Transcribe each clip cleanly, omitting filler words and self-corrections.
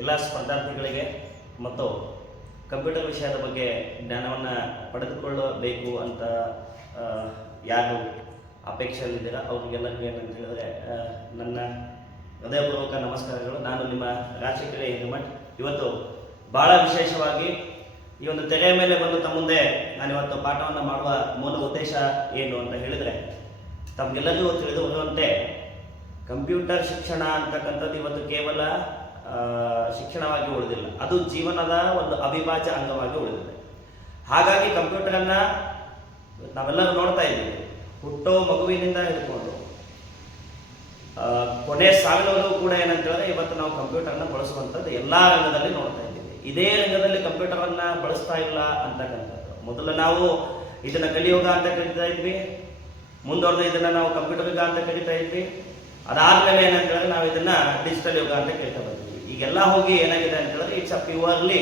ಎಲ್ಲ ಸ್ಪರ್ಧಾರ್ಥಿಗಳಿಗೆ ಮತ್ತು ಕಂಪ್ಯೂಟರ್ ವಿಷಯದ ಬಗ್ಗೆ ಜ್ಞಾನವನ್ನು ಪಡೆದುಕೊಳ್ಳಬೇಕು ಅಂತ ಯಾರು ಅಪೇಕ್ಷೆಯಲ್ಲಿದ್ದೀರಾ ಅವರಿಗೆಲ್ಲರಿಗೂ ಏನಂತ ಹೇಳಿದ್ರೆ ನನ್ನ ಹೃದಯಪೂರ್ವಕ ನಮಸ್ಕಾರಗಳು. ನಾನು ನಿಮ್ಮ ರಾಜಶೇಖರ ಹಿರೇಮಠ್. ಇವತ್ತು ಬಹಳ ವಿಶೇಷವಾಗಿ ಈ ಒಂದು ತೆರೆಯ ಮೇಲೆ ಬಂದು ತಮ್ಮ ಮುಂದೆ ನಾನಿವತ್ತು ಪಾಠವನ್ನು ಮಾಡುವ ಮೂಲ ಉದ್ದೇಶ ಏನು ಅಂತ ಹೇಳಿದರೆ, ತಮಗೆಲ್ಲರಿಗೂ ತಿಳಿದು ಬರುವಂತೆ ಕಂಪ್ಯೂಟರ್ ಶಿಕ್ಷಣ ಅಂತಕ್ಕಂಥದ್ದು ಇವತ್ತು ಕೇವಲ ಶಿಕ್ಷಣವಾಗಿ ಉಳಿದಿಲ್ಲ, ಅದು ಜೀವನದ ಒಂದು ಅವಿಭಾಜ್ಯ ಅಂಗವಾಗಿ ಉಳಿದಿದೆ. ಹಾಗಾಗಿ ಕಂಪ್ಯೂಟರನ್ನು ನಾವೆಲ್ಲರೂ ನೋಡ್ತಾ ಇದ್ದೀವಿ. ಹುಟ್ಟೋ ಮಗುವಿನಿಂದ ಹಿಡ್ಕೊಂಡು ಕೊನೆ ಸಾವಿನವರೆಗೂ ಕೂಡ ಏನಂತ ಹೇಳಿದ್ರೆ ಇವತ್ತು ನಾವು ಕಂಪ್ಯೂಟರ್ನ ಬಳಸುವಂಥದ್ದು ಎಲ್ಲ ರಂಗದಲ್ಲಿ ನೋಡ್ತಾ ಇದ್ದೀವಿ. ಇದೇ ರಂಗದಲ್ಲಿ ಕಂಪ್ಯೂಟರನ್ನು ಬಳಸ್ತಾ ಇಲ್ಲ ಅಂತಕ್ಕಂಥದ್ದು. ಮೊದಲು ನಾವು ಇದನ್ನು ಕಲಿಯುಗ ಅಂತ ಕರಿತಾ ಇದ್ವಿ, ಮುಂದುವರೆದು ಇದನ್ನು ನಾವು ಕಂಪ್ಯೂಟರ್ ಯುಗ ಅಂತ ಕರಿತಾ ಇದ್ವಿ. ಅದಾದ್ಮೇಲೆ ಏನಂತ ಹೇಳಿದ್ರೆ ನಾವು ಇದನ್ನ ಡಿಜಿಟಲ್ ಯುಗ ಅಂತ ಕೇಳ್ತಾ ಬರ್ತೀವಿ. ಈಗೆಲ್ಲ ಹೋಗಿ ಏನಾಗಿದೆ ಅಂತ ಹೇಳಿದ್ರೆ it's a purely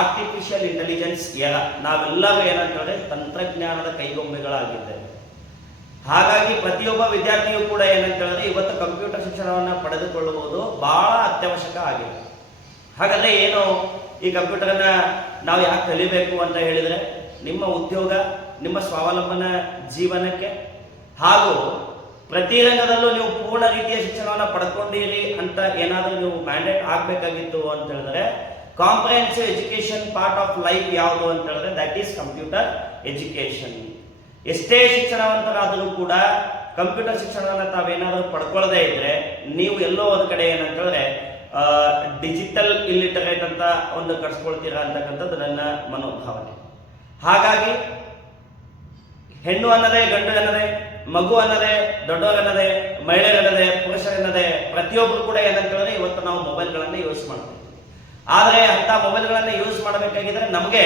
artificial intelligence ಎರ. ನಾವೆಲ್ಲರೂ ಏನಂತ ಹೇಳಿದ್ರೆ ತಂತ್ರಜ್ಞಾನದ ಕೈಗೊಂಬೆಗಳಾಗಿದ್ದೇವೆ. ಹಾಗಾಗಿ ಪ್ರತಿಯೊಬ್ಬ ವಿದ್ಯಾರ್ಥಿಯು ಕೂಡ ಏನಂತ ಹೇಳಿದ್ರೆ ಇವತ್ತು ಕಂಪ್ಯೂಟರ್ ಶಿಕ್ಷಣವನ್ನು ಪಡೆದುಕೊಳ್ಳುವುದು ಬಹಳ ಅತ್ಯವಶ್ಯಕ ಆಗಿದೆ. ಹಾಗಾದ್ರೆ ಏನು ಈ ಕಂಪ್ಯೂಟರನ್ನ ನಾವು ಯಾಕೆ ಕಲಿಬೇಕು ಅಂತ ಹೇಳಿದ್ರೆ, ನಿಮ್ಮ ಉದ್ಯೋಗ, ನಿಮ್ಮ ಸ್ವಾವಲಂಬನ ಜೀವನಕ್ಕೆ ಹಾಗೂ ಪ್ರತಿ ರಂಗದಲ್ಲೂ ನೀವು ಪೂರ್ಣ ರೀತಿಯ ಶಿಕ್ಷಣವನ್ನು ಪಡ್ಕೊಂಡಿರಿ ಅಂತ ಏನಾದರೂ ನೀವು ಮ್ಯಾಂಡೇಟ್ ಆಗಬೇಕಾಗಿತ್ತು ಅಂತ ಹೇಳಿದ್ರೆ, comprehensive education part of life ಯಾವುದು ಅಂತ ಹೇಳಿದ್ರೆ ದಟ್ ಈಸ್ ಕಂಪ್ಯೂಟರ್ ಎಜುಕೇಶನ್. ಎಷ್ಟೇ ಶಿಕ್ಷಣವಂತರಾದರೂ ಕೂಡ ಕಂಪ್ಯೂಟರ್ ಶಿಕ್ಷಣವನ್ನು ತಾವೇನಾದರೂ ಪಡ್ಕೊಳ್ಳದೆ ಇದ್ರೆ ನೀವು ಎಲ್ಲೋ ಒಂದು ಕಡೆ ಏನಂತ ಹೇಳಿದ್ರೆ ಡಿಜಿಟಲ್ ಇಲ್ಲಿಟರೇಟ್ ಅಂತ ಒಂದು ಕಟ್ಸ್ಕೊಳ್ತೀರಾ ಅಂತಕ್ಕಂಥದ್ದು ನನ್ನ ಮನೋಭಾವನೆ. ಹಾಗಾಗಿ ಹೆಣ್ಣು ಅನ್ನದೇ, ಗಂಡು ಅನ್ನದೇ, ಮಗು ಅನ್ನದೇ, ದೊಡ್ಡವರನ್ನದೇ, ಮಹಿಳೆಯರನ್ನದೇ, ಪುರುಷರನ್ನದೇ ಪ್ರತಿಯೊಬ್ಬರು ಕೂಡ ಏನಂತ ಹೇಳಿದ್ರೆ ಇವತ್ತು ನಾವು ಮೊಬೈಲ್ಗಳನ್ನು ಯೂಸ್ ಮಾಡ್ತೀವಿ. ಆದರೆ ಅಂತ ಮೊಬೈಲ್ಗಳನ್ನು ಯೂಸ್ ಮಾಡಬೇಕಾಗಿದ್ರೆ ನಮಗೆ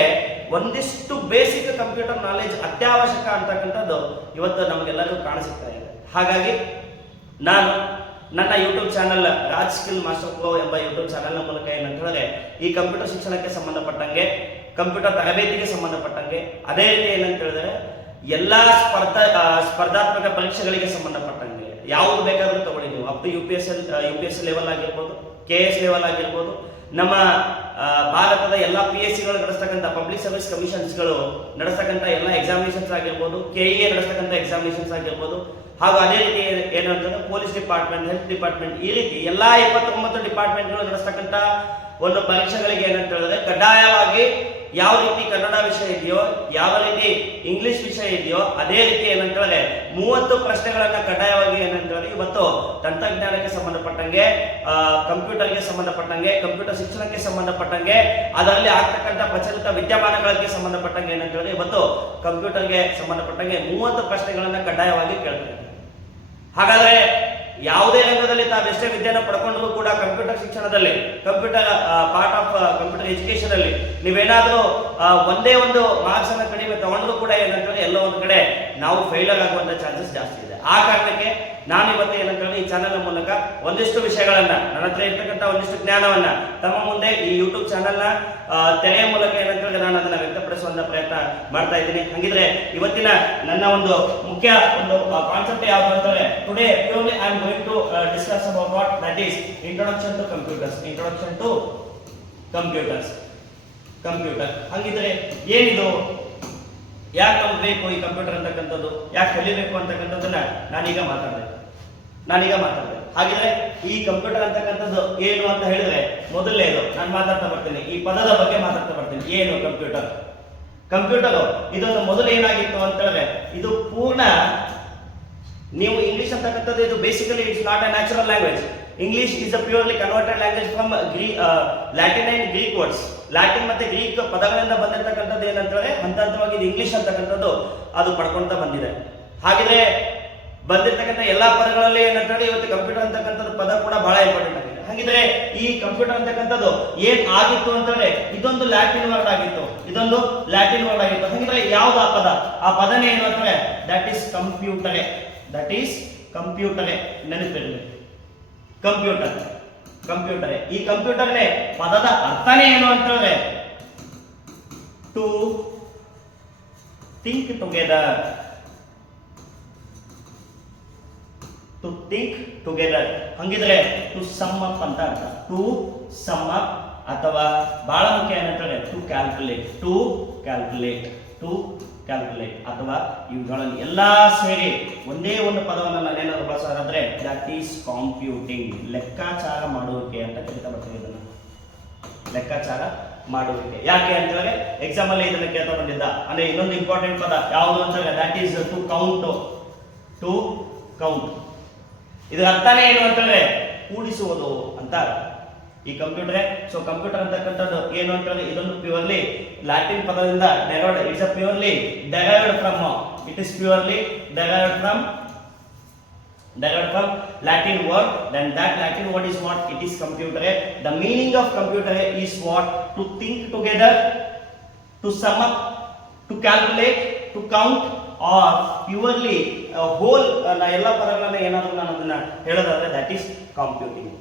ಒಂದಿಷ್ಟು ಬೇಸಿಕ್ ಕಂಪ್ಯೂಟರ್ ನಾಲೆಜ್ ಅತ್ಯವಶ್ಯಕ ಅಂತಕ್ಕಂಥದ್ದು ಇವತ್ತು ನಮಗೆಲ್ಲರಿಗೂ ಕಾಣಿಸುತ್ತಾ ಇದೆ. ಹಾಗಾಗಿ ನಾನು ನನ್ನ YouTube channel Raj skill master pro ಎಂಬ ಯೂಟ್ಯೂಬ್ ಚಾನಲ್ನ ಮೂಲಕ ಏನಂತ ಹೇಳಿದ್ರೆ ಈ ಕಂಪ್ಯೂಟರ್ ಶಿಕ್ಷಣಕ್ಕೆ ಸಂಬಂಧಪಟ್ಟಂಗೆ, ಕಂಪ್ಯೂಟರ್ ತರಬೇತಿಗೆ ಸಂಬಂಧಪಟ್ಟಂಗೆ, ಅದೇ ರೀತಿ ಏನಂತ ಹೇಳಿದ್ರೆ ಎಲ್ಲ ಸ್ಪರ್ಧಾತ್ಮಕ ಪರೀಕ್ಷೆಗಳಿಗೆ ಸಂಬಂಧಪಟ್ಟಂಗೆ ಯಾವುದು ಬೇಕಾದರೂ ತಗೊಳ್ಳಿ ನೀವು. Up to U P S level ಆಗಿರ್ಬೋದು, KS ಲೆವೆಲ್ ಆಗಿರ್ಬೋದು, ನಮ್ಮ ಭಾರತದ ಎಲ್ಲ PSC ಗಳು ನಡೆಸ್ತಕ್ಕಂಥ ಪಬ್ಲಿಕ್ ಸರ್ವಿಸ್ ಕಮಿಷನ್ಸ್ಗಳು ನಡೆಸ್ತಕ್ಕಂಥ ಎಲ್ಲ ಎಕ್ಸಾಮಿನೇಷನ್ಸ್ ಆಗಿರ್ಬೋದು, KEA ನಡೆಸ್ತಕ್ಕಂಥ ಎಕ್ಸಾಮಿನೇಷನ್ಸ್ ಆಗಿರ್ಬೋದು, ಹಾಗೂ ಅದೇ ರೀತಿ ಏನು ಅಂತಂದ್ರೆ ಪೊಲೀಸ್ ಡಿಪಾರ್ಟ್ಮೆಂಟ್, ಹೆಲ್ತ್ ಡಿಪಾರ್ಟ್ಮೆಂಟ್, ಈ ರೀತಿ ಎಲ್ಲ 29 ಡಿಪಾರ್ಟ್ಮೆಂಟ್ಗಳು ನಡೆಸ್ತಕ್ಕಂಥ ಒಂದು ಪರೀಕ್ಷೆಗಳಿಗೆ ಏನಂತ ಹೇಳಿದ್ರೆ ಕಡ್ಡಾಯವಾಗಿ ಯಾವ ರೀತಿ ಕನ್ನಡ ವಿಷಯ ಇದೆಯೋ, ಯಾವ ರೀತಿ ಇಂಗ್ಲಿಷ್ ವಿಷಯ ಇದೆಯೋ ಅದೇ ರೀತಿ ಏನಂತ ಹೇಳಿದ್ರೆ 30 ಪ್ರಶ್ನೆಗಳನ್ನ ಕಡ್ಡಾಯವಾಗಿ ಏನಂತ ಹೇಳಿದ್ರೆ ಇವತ್ತು ತಂತ್ರಜ್ಞಾನಕ್ಕೆ ಸಂಬಂಧಪಟ್ಟಂಗೆ, ಕಂಪ್ಯೂಟರ್ಗೆ ಸಂಬಂಧಪಟ್ಟಂಗೆ, ಕಂಪ್ಯೂಟರ್ ಶಿಕ್ಷಣಕ್ಕೆ ಸಂಬಂಧಪಟ್ಟಂಗೆ, ಅದರಲ್ಲಿ ಆಗ್ತಕ್ಕಂಥ ಪ್ರಚಲಿತ ವಿದ್ಯಮಾನಗಳಿಗೆ ಸಂಬಂಧಪಟ್ಟಂಗೆ ಏನಂತ ಹೇಳಿದ್ರೆ ಇವತ್ತು ಕಂಪ್ಯೂಟರ್ಗೆ ಸಂಬಂಧಪಟ್ಟಂಗೆ 30 ಪ್ರಶ್ನೆಗಳನ್ನ ಕಡ್ಡಾಯವಾಗಿ ಕೇಳ್ತಾರೆ. ಹಾಗಾದ್ರೆ ಯಾವುದೇ ರಂಗದಲ್ಲಿ ತಾವೆಷ್ಟೇ ವಿದ್ಯೆಯನ್ನು ಪಡ್ಕೊಂಡ್ರೂ ಕೂಡ ಕಂಪ್ಯೂಟರ್ ಶಿಕ್ಷಣದಲ್ಲಿ, computer part of computer education ಅಲ್ಲಿ ನೀವೇನಾದ್ರೂ ಒಂದೇ ಒಂದು ಮಾರ್ಕ್ಸ್ ಅನ್ನ ಕಡಿಮೆ ತಗೊಂಡ್ರು ಕೂಡ ಏನಂತಂದ್ರೆ ಎಲ್ಲೋ ಒಂದು ಕಡೆ ನಾವು ಫೇಲರ್ ಆಗುವಂತ ಚಾನ್ಸಸ್ ಜಾಸ್ತಿ ಇದೆ. ಆ ಕಾರಣಕ್ಕೆ ನಾನು ಇವತ್ತು ಏನಂತಂದ್ರೆ ಈ ಚಾನೆಲ್ ಮೂಲಕ ಒಂದಿಷ್ಟು ವಿಷಯಗಳನ್ನ, ನನ್ನ ಹತ್ರ ಇರ್ತಕ್ಕಂಥ ಒಂದಿಷ್ಟು ಜ್ಞಾನವನ್ನ ತಮ್ಮ ಮುಂದೆ ಈ ಯೂಟ್ಯೂಬ್ ಚಾನೆಲ್ ನ ತೆರೆಯ ಮೂಲಕ ಏನಂತಂದ್ರೆ ನಾನು ಅದನ್ನ ವ್ಯಕ್ತಪಡಿಸುವಂತ ಪ್ರಯತ್ನ ಮಾಡ್ತಾ ಇದ್ದೀನಿ. ಹಂಗಿದ್ರೆ ಇವತ್ತಿನ ನನ್ನ ಒಂದು ಮುಖ್ಯ ಒಂದು ಕಾನ್ಸೆಪ್ಟ್ ಯಾವುದು ಅಂತಂದ್ರೆ, today purely I am going to discuss about what that is introduction to computers. Introduction to computers, computer. ಹಂಗಿದ್ರೆ ಏನಿದು, ಯಾಕೆ ನಮ್ಗೆ ಬೇಕು ಈ ಕಂಪ್ಯೂಟರ್ ಅಂತಕ್ಕಂಥದ್ದು, ಯಾಕೆ ಕಲಿಬೇಕು ಅಂತಕ್ಕಂಥದ್ದನ್ನ ನಾನೀಗ ಮಾತಾಡಿದೆ. ಹಾಗಿದ್ರೆ ಈ ಕಂಪ್ಯೂಟರ್ ಅಂತಕ್ಕಂಥದ್ದು ಏನು ಅಂತ ಹೇಳಿದ್ರೆ, ಮೊದಲನೇದು ನಾನು ಮಾತಾಡ್ತಾ ಬರ್ತೀನಿ, ಈ ಪದದ ಬಗ್ಗೆ ಮಾತಾಡ್ತಾ ಬರ್ತೀನಿ. ಏನು ಕಂಪ್ಯೂಟರ್? ಕಂಪ್ಯೂಟರ್ ಇದೊಂದು ಮೊದಲು ಏನಾಗಿತ್ತು ಅಂತ ಹೇಳಿದ್ರೆ, ಇದು ಪೂರ್ಣ, ನೀವು ಇಂಗ್ಲಿಷ್ ಅಂತಕ್ಕಂಥದ್ದು ಇದು basically it's not A natural language. English is a purely converted language from Latin and Greek words. Latin ಮತ್ತೆ ಗ್ರೀಕ್ ಪದಗಳಿಂದ ಬಂದಿರತಕ್ಕಂಥದ್ದು ಏನಂತಂದ್ರೆ ಹಂತವಾಗಿ ಇದು ಇಂಗ್ಲಿಷ್ ಅಂತಕ್ಕಂಥದ್ದು ಅದು ಪಡ್ಕೊಂತ ಬಂದಿದೆ. ಹಾಗಿದ್ರೆ ಬಂದಿರತಕ್ಕಂಥ ಎಲ್ಲಾ ಪದಗಳಲ್ಲಿ ಏನಂತಂದ್ರೆ ಇವತ್ತು ಕಂಪ್ಯೂಟರ್ ಅಂತಕ್ಕಂಥದ್ದು ಪದ ಕೂಡ ಬಹಳ ಇಂಪಾರ್ಟೆಂಟ್ ಆಗಿದೆ. ಹಾಗಿದ್ರೆ ಈ ಕಂಪ್ಯೂಟರ್ ಅಂತಕ್ಕಂಥದ್ದು ಏನ್ ಆಗಿತ್ತು ಅಂತಂದ್ರೆ ಇದೊಂದು ಲ್ಯಾಟಿನ್ ವರ್ಡ್ ಆಗಿತ್ತು, ಹಾಗಿದ್ರೆ ಯಾವ್ದು ಆ ಪದ? ಆ ಪದನೇ ಏನು ಅಂದ್ರೆ ದಟ್ ಈಸ್ ಕಂಪ್ಯೂಟರೇ. ನೆನಪಿರಲಿ, ಕಂಪ್ಯೂಟರೇ. ಈ ಕಂಪ್ಯೂಟರ್ನೇ ಪದದ ಅರ್ಥನೇ ಏನು ಅಂತಂದ್ರೆ to think together. to think together. ಹಂಗಿದ್ರೆ ಟು ಸಮ್ ಅಪ್ ಅಂತ ಅರ್ಥ. ಟು ಸಮ್ ಅಪ್ ಅಥವಾ ಬಹಳ ಮುಖ್ಯ ಏನಂತಾರೆ to calculate. To calculate, to calculate ಅಥವಾ ಇವುಗಳಲ್ಲಿ ಎಲ್ಲಾ ಸೇರಿ ಒಂದೇ ಒಂದು ಪದವನ್ನು ನಾನೇನಾದ್ರು ಬಳಸೋದಾದ್ರೆ ದಟ್ ಈಸ್ ಕಾಂಪ್ಯೂಟಿಂಗ್. ಲೆಕ್ಕಾಚಾರ ಮಾಡುವಿಕೆ ಅಂತ ಕರಿತಾ ಬರ್ತೀವಿ ಇದನ್ನು. ಲೆಕ್ಕಾಚಾರ ಮಾಡುವಿಕೆ. ಯಾಕೆ ಅಂತ ಹೇಳಿದ್ರೆ ಎಕ್ಸಾಮ್ ಅಲ್ಲಿ ಇದನ್ನ ಕೇಳ್ತಾ ಬಂದಿದ್ದ. ಅಂದ್ರೆ ಇನ್ನೊಂದು ಇಂಪಾರ್ಟೆಂಟ್ ಪದ ಯಾವುದು ಅಂತ ಹೇಳಿದ್ರೆ that is to count. To count ಇದರ ಅರ್ಥನೇ ಏನು ಅಂತ ಹೇಳಿದ್ರೆ ಕೂಡಿಸುವುದು ಅಂತ ಈ ಕಂಪ್ಯೂಟರ್. ಸೊ ಕಂಪ್ಯೂಟರ್ ಅಂತಕ್ಕಂಥದ್ದು ಏನು ಅಂತ ಹೇಳಿದ್ರೆ ಇದೊಂದು ಪ್ಯೂರ್ಲಿ ಲ್ಯಾಟಿನ್ ಪದದಿಂದ derived. It's a purely derived from, it is purely derived from Latin word. Then that Latin word is what? It is computer. The meaning of computer is what? To think together, to sum up, to calculate, to count, or purely whole ಎಲ್ಲ ಪದಗಳನ್ನ ಏನಾದರೂ ನಾನು ಅದನ್ನ ಹೇಳೋದಾದ್ರೆ that is computing.